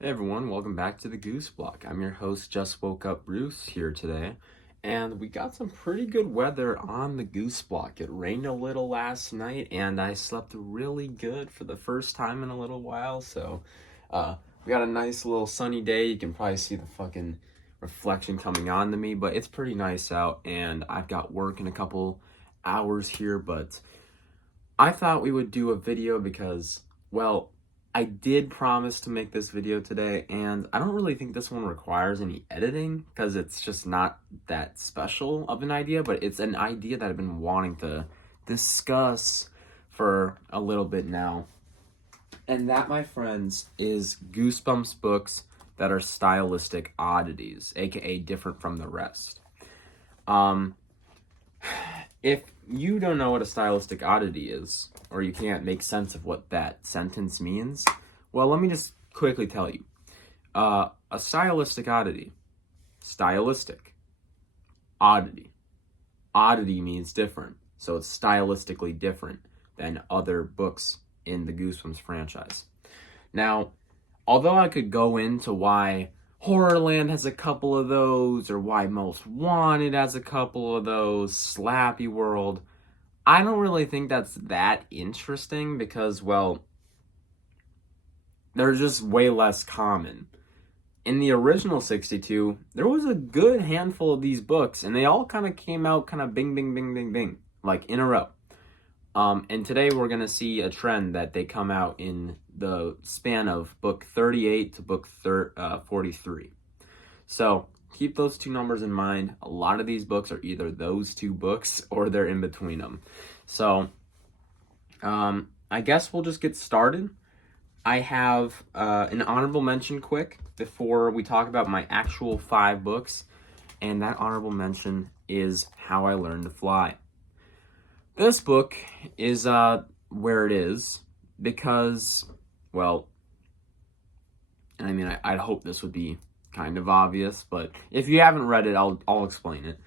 Hey everyone, welcome back to the Goose Block. I'm your host, Just Woke Up Bruce, here today, and we got some pretty good weather on the Goose Block. It rained a little last night, and I slept really good for the first time in a little while, so uh, we got a nice little sunny day. You can probably see the fucking reflection coming on to me, but it's pretty nice out, and I've got work in a couple hours here, but I thought we would do a video because, well, I did promise to make this video today, and I don't really think this one requires any editing because it's just not that special of an idea, but it's an idea that I've been wanting to discuss for a little bit now. And that, my friends, is Goosebumps books that are stylistic oddities, aka different from the rest. Um, if you don't know what a stylistic oddity is, or you can't make sense of what that sentence means, well, let me just quickly tell you. A stylistic oddity, stylistic, oddity. Oddity means different, so it's stylistically different than other books in the Goosebumps franchise. Now, although I could go into why Horrorland has a couple of those, or why Most Wanted has a couple of those, Slappy World, I don't really think that's that interesting because, well, they're just way less common. In the original 62, there was a good handful of these books, and they all kind of came out kind of bing, bing, bing, bing, bing, like in a row. And today we're going to see a trend that they come out in the span of book 38 to book 43. So keep those two numbers in mind. A lot of these books are either those two books or they're in between them. So I guess we'll just get started. I have an honorable mention quick before we talk about my actual 5 books. And that honorable mention is How I Learned to Fly. This book is where it is because, well, I mean, I'd hope this would be kind of obvious, but if you haven't read it, I'll explain it.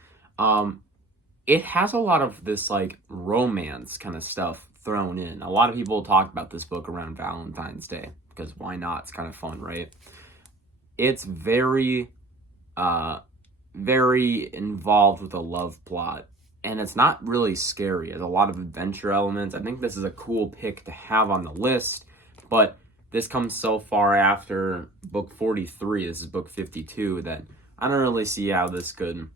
It has a lot of this like romance kind of stuff thrown in. A lot of people talk about this book around Valentine's Day because why not? It's kind of fun, right? It's very very involved with a love plot, and it's not really scary. There's a lot of adventure elements. I think this is a cool pick to have on the list, but this comes so far after book 43. This is book 52 that I don't really see how this could,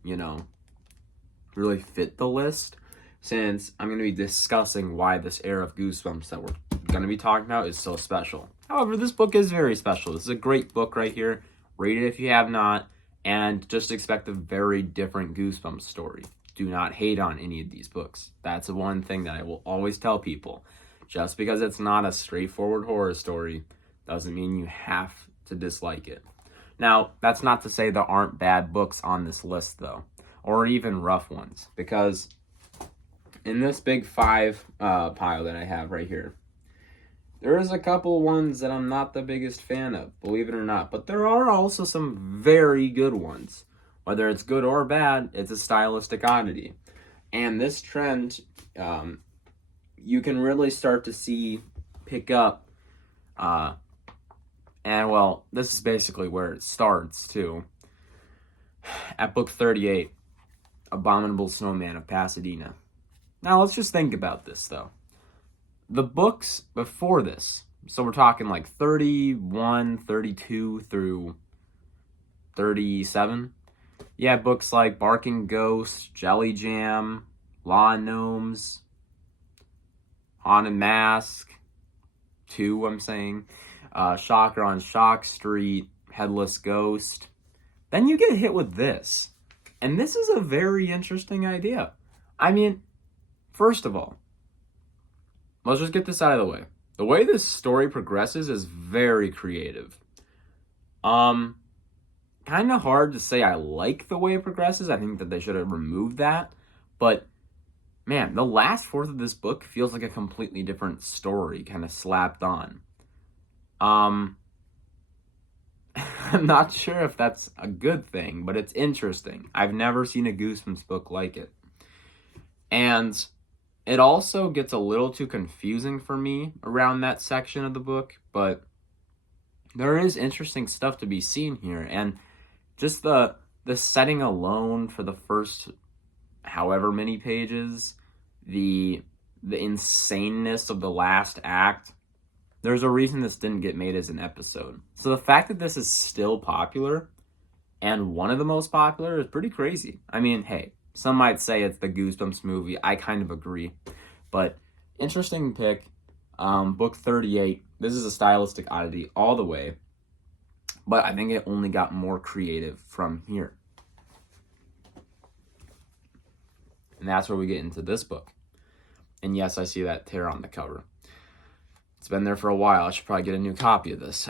really fit the list, since I'm going to be discussing why this era of Goosebumps that we're going to be talking about is so special. However, this book is very special. This is a great book right here. Read it if you have not, and just expect a very different Goosebumps story. Do not hate on any of these books. That's the one thing that I will always tell people. Just because it's not a straightforward horror story doesn't mean you have to dislike it. Now, that's not to say there aren't bad books on this list, though, or even rough ones, because in this big 5 pile that I have right here, there is a couple ones that I'm not the biggest fan of, believe it or not, but there are also some very good ones. Whether it's good or bad, it's a stylistic oddity. And this trend, you can really start to see pick up, and well, this is basically where it starts too. At book 38, Abominable Snowman of Pasadena. Now let's just think about this though. The books before this, so we're talking like 31, 32 through 37. You had books like Barking Ghost, Jelly Jam, Law and Gnomes, Haunted Mask, 2, I'm saying, Shocker on Shock Street, Headless Ghost. Then you get hit with this. And this is a very interesting idea. I mean, first of all, let's just get this out of the way. The way this story progresses is very creative. Kind of hard to say I like the way it progresses. I think that they should have removed that. But, man, the last fourth of this book feels like a completely different story kind of slapped on. I'm not sure if that's a good thing, but it's interesting. I've never seen a Goosebumps book like it. And it also gets a little too confusing for me around that section of the book, but there is interesting stuff to be seen here, and just the setting alone for the first however many pages, the insaneness of the last act. There's a reason this didn't get made as an episode. So the fact that this is still popular and one of the most popular is pretty crazy. I mean, hey, some might say it's the Goosebumps movie. I kind of agree. But interesting pick. Book 38. This is a stylistic oddity all the way. But I think it only got more creative from here. And that's where we get into this book. And yes, I see that tear on the cover. It's been there for a while. I should probably get a new copy of this.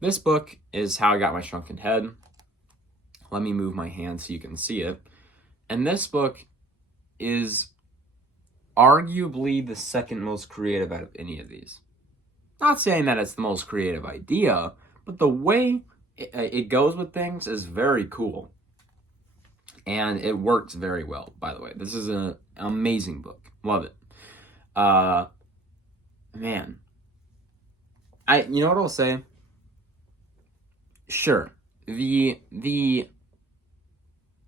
This book is How I Got My Shrunken Head. Let me move my hand so you can see it. And this book is arguably the second most creative out of any of these. Not saying that it's the most creative idea, but the way it goes with things is very cool. And it works very well, by the way. This is an amazing book. Love it. Man. You know what I'll say? Sure.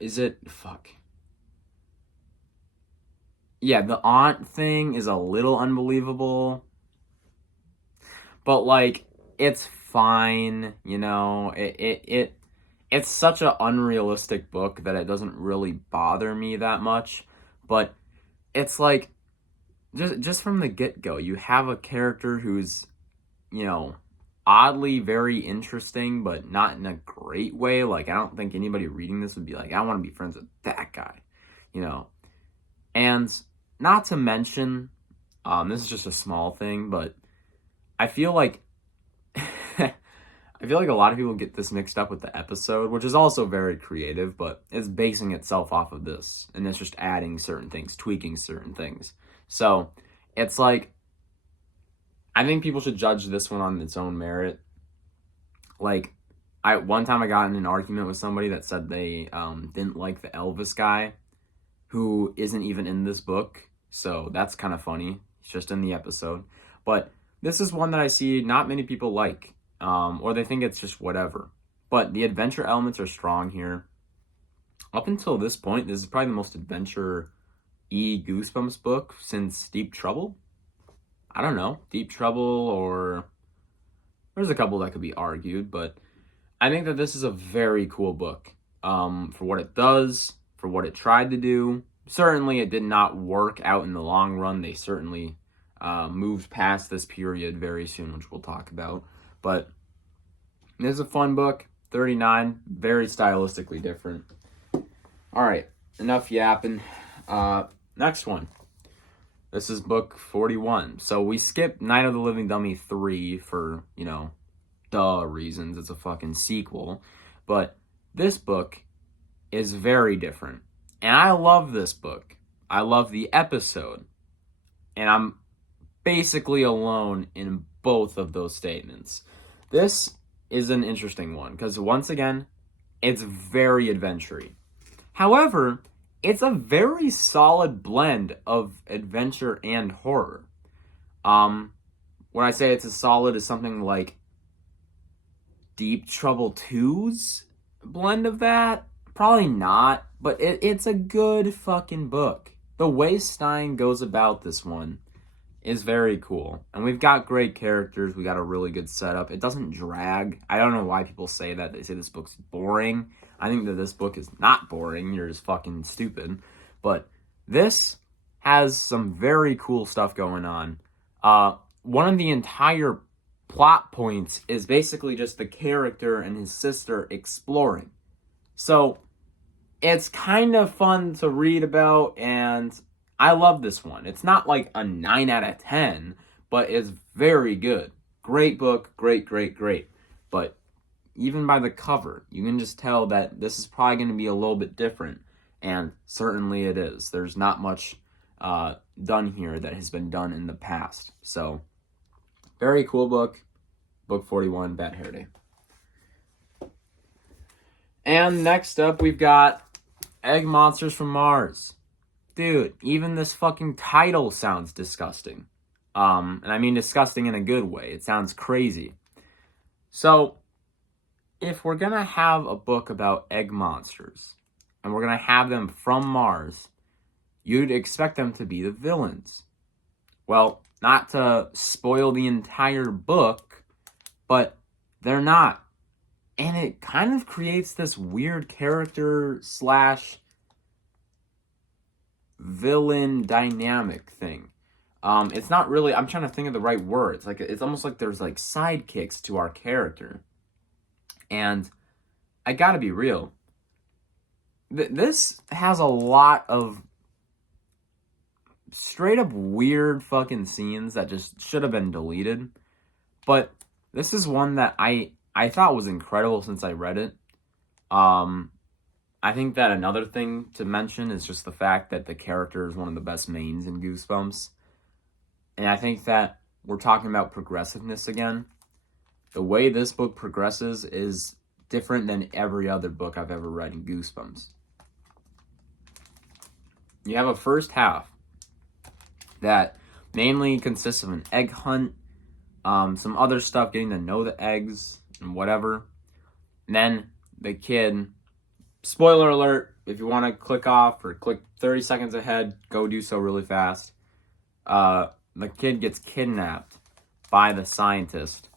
Is it, fuck. Yeah, the aunt thing is a little unbelievable. But, like, it's fine, you know? It's such an unrealistic book that it doesn't really bother me that much. But it's like, just from the get-go, you have a character who's, you know, oddly very interesting, but not in a great way. Like, I don't think anybody reading this would be like, I want to be friends with that guy, you know? And not to mention, this is just a small thing, but I feel like I feel like a lot of people get this mixed up with the episode, which is also very creative, but it's basing itself off of this, and it's just adding certain things, tweaking certain things. So it's like, I think people should judge this one on its own merit. Like, one time I got in an argument with somebody that said they didn't like the Elvis guy, who isn't even in this book, so that's kind of funny. It's just in the episode. But this is one that I see not many people like. Or they think it's just whatever. But the adventure elements are strong here. Up until this point, this is probably the most adventure-y Goosebumps book since Deep Trouble. I don't know. Deep Trouble, or there's a couple that could be argued, but I think that this is a very cool book. For what it does, for what it tried to do. Certainly it did not work out in the long run. They certainly moved past this period very soon, which we'll talk about. But this is a fun book. 39, very stylistically different. All right, enough yapping. Next one. This is book 41. So we skipped Night of the Living Dummy 3 for, you know, duh reasons. It's a fucking sequel. But this book is very different. And I love this book. I love the episode. And I'm basically alone in both of those statements. This is an interesting one because, once again, it's very adventure-y. However, it's a very solid blend of adventure and horror. When I say it's as solid as something like Deep Trouble 2's blend of that, probably not, but it's a good fucking book. The way Stein goes about this one is very cool. And we've got great characters. We got a really good setup. It doesn't drag. I don't know why people say that. They say this book's boring. I think that this book is not boring. You're just fucking stupid. But this has some very cool stuff going on. One of the entire plot points is basically just the character and his sister exploring. So it's kind of fun to read about, and I love this one. It's not like a 9 out of 10, but it's very good. Great book, great. But even by the cover, you can just tell that this is probably going to be a little bit different, and certainly it is. There's not much done here that has been done in the past. So, very cool book. Book 41, Bad Hair Day. And next up, we've got Egg Monsters from Mars. Dude, even this fucking title sounds disgusting. And I mean disgusting in a good way. It sounds crazy. So, if we're going to have a book about egg monsters, and we're going to have them from Mars, you'd expect them to be the villains. Well, not to spoil the entire book, but they're not. And it kind of creates this weird character slash villain dynamic thing. It's not really, I'm trying to think of the right words. Like, it's almost like there's like sidekicks to our character. And I gotta be real. This has a lot of straight up weird fucking scenes that just should have been deleted. But this is one that I thought was incredible since I read it. I think that another thing to mention is just the fact that the character is one of the best mains in Goosebumps. And I think that we're talking about progressiveness again. The way this book progresses is different than every other book I've ever read in Goosebumps. You have a first half that mainly consists of an egg hunt, some other stuff, getting to know the eggs and whatever. And then the kid, spoiler alert, if you want to click off or click 30 seconds ahead, go do so really fast. The kid gets kidnapped by the scientist.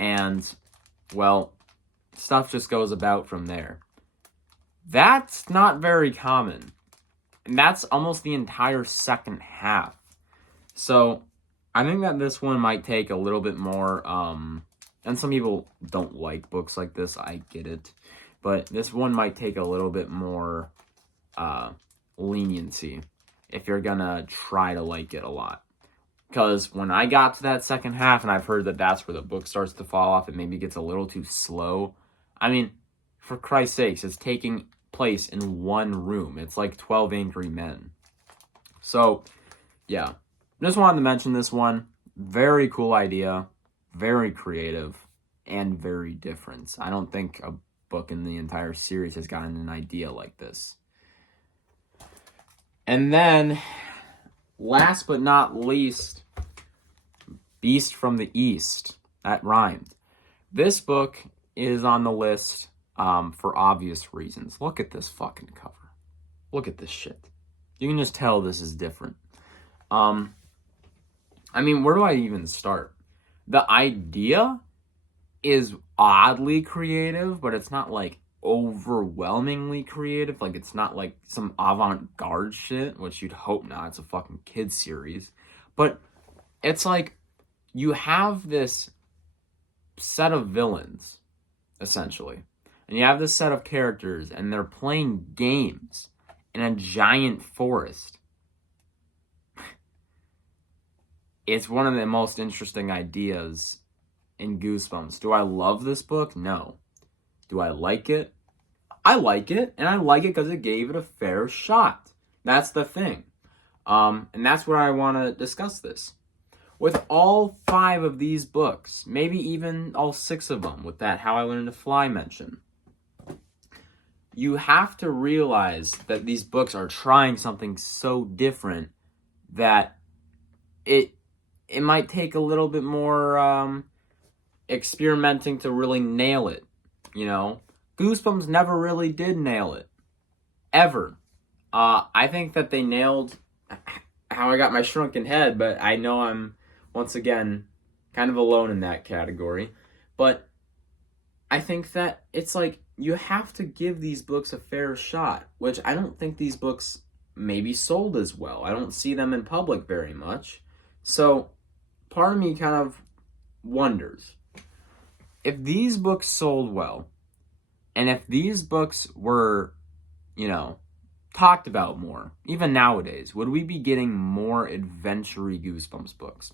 And, well, stuff just goes about from there. That's not very common. And that's almost the entire second half. So, I think that this one might take a little bit more, and some people don't like books like this, I get it. But this one might take a little bit more leniency if you're gonna try to like it a lot. Because when I got to that second half, and I've heard that that's where the book starts to fall off, it maybe gets a little too slow. I mean, for Christ's sakes, it's taking place in one room. It's like 12 Angry Men. So, yeah. Just wanted to mention this one. Very cool idea. Very creative. And very different. I don't think a book in the entire series has gotten an idea like this. And then, last but not least, Beast from the East. That rhymed. This book is on the list for obvious reasons. Look at this fucking cover. Look at this shit. You can just tell this is different. I mean, where do I even start? The idea is oddly creative, but it's not like overwhelmingly creative. Like, it's not like some avant-garde shit, which you'd hope not. It's a fucking kids series. But it's like you have this set of villains, essentially. And you have this set of characters, and they're playing games in a giant forest. It's one of the most interesting ideas in Goosebumps. Do I love this book? No. Do I like it? I like it, and I like it because it gave it a fair shot. That's the thing. And that's where I want to discuss this. With all 5 of these books, maybe even all 6 of them, with that How I Learned to Fly mention, you have to realize that these books are trying something so different that it might take a little bit more experimenting to really nail it, you know? Goosebumps never really did nail it. Ever. I think that they nailed How I Got My Shrunken Head, but I know I'm, once again, kind of alone in that category. But I think that it's like, you have to give these books a fair shot, which I don't think these books maybe sold as well. I don't see them in public very much. So, part of me kind of wonders, if these books sold well, and if these books were, you know, talked about more, even nowadays, would we be getting more adventure-y Goosebumps books?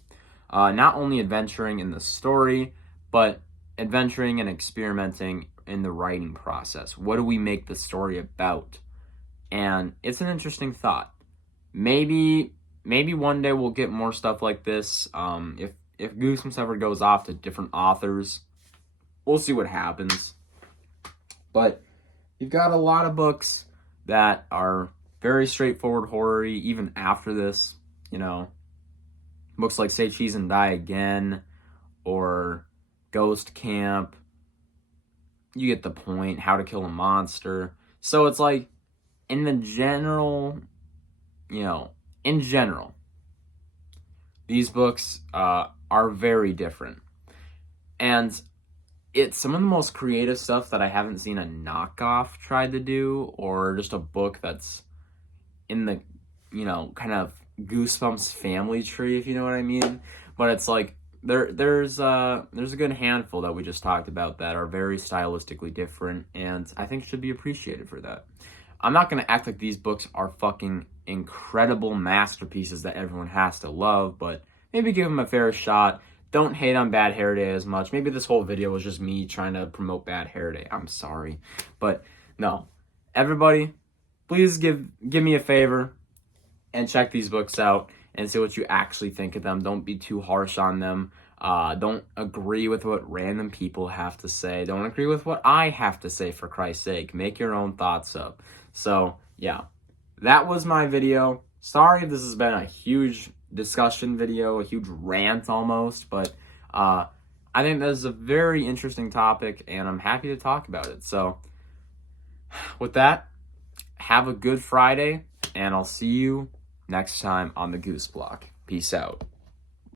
Not only adventuring in the story, but adventuring and experimenting in the writing process. What do we make the story about? And it's an interesting thought. Maybe one day we'll get more stuff like this. If Goosebumps ever goes off to different authors, we'll see what happens. But you've got a lot of books that are very straightforward horror-y, even after this, you know. Books like Say Cheese and Die Again or Ghost Camp. You get the point. How to Kill a Monster. So it's like, in the general, in general, these books are very different. And it's some of the most creative stuff that I haven't seen a knockoff tried to do, or just a book that's in the, kind of Goosebumps family tree, if you know what I mean. But it's like, there's a good handful that we just talked about that are very stylistically different, and I think should be appreciated for that. I'm not going to act like these books are fucking incredible masterpieces that everyone has to love, but maybe give them a fair shot. Don't hate on Bad Hair Day as much. Maybe this whole video was just me trying to promote Bad Hair Day. I'm sorry. But no, everybody, please give me a favor and check these books out and see what you actually think of them. Don't be too harsh on them. Don't agree with what random people have to say. Don't agree with what I have to say, for Christ's sake. Make your own thoughts up. So, yeah, that was my video. Sorry if this has been a huge discussion video, a huge rant almost, but I think this is a very interesting topic, and I'm happy to talk about it. So, with that, have a good Friday, and I'll see you next time on the Goose Block. Peace out.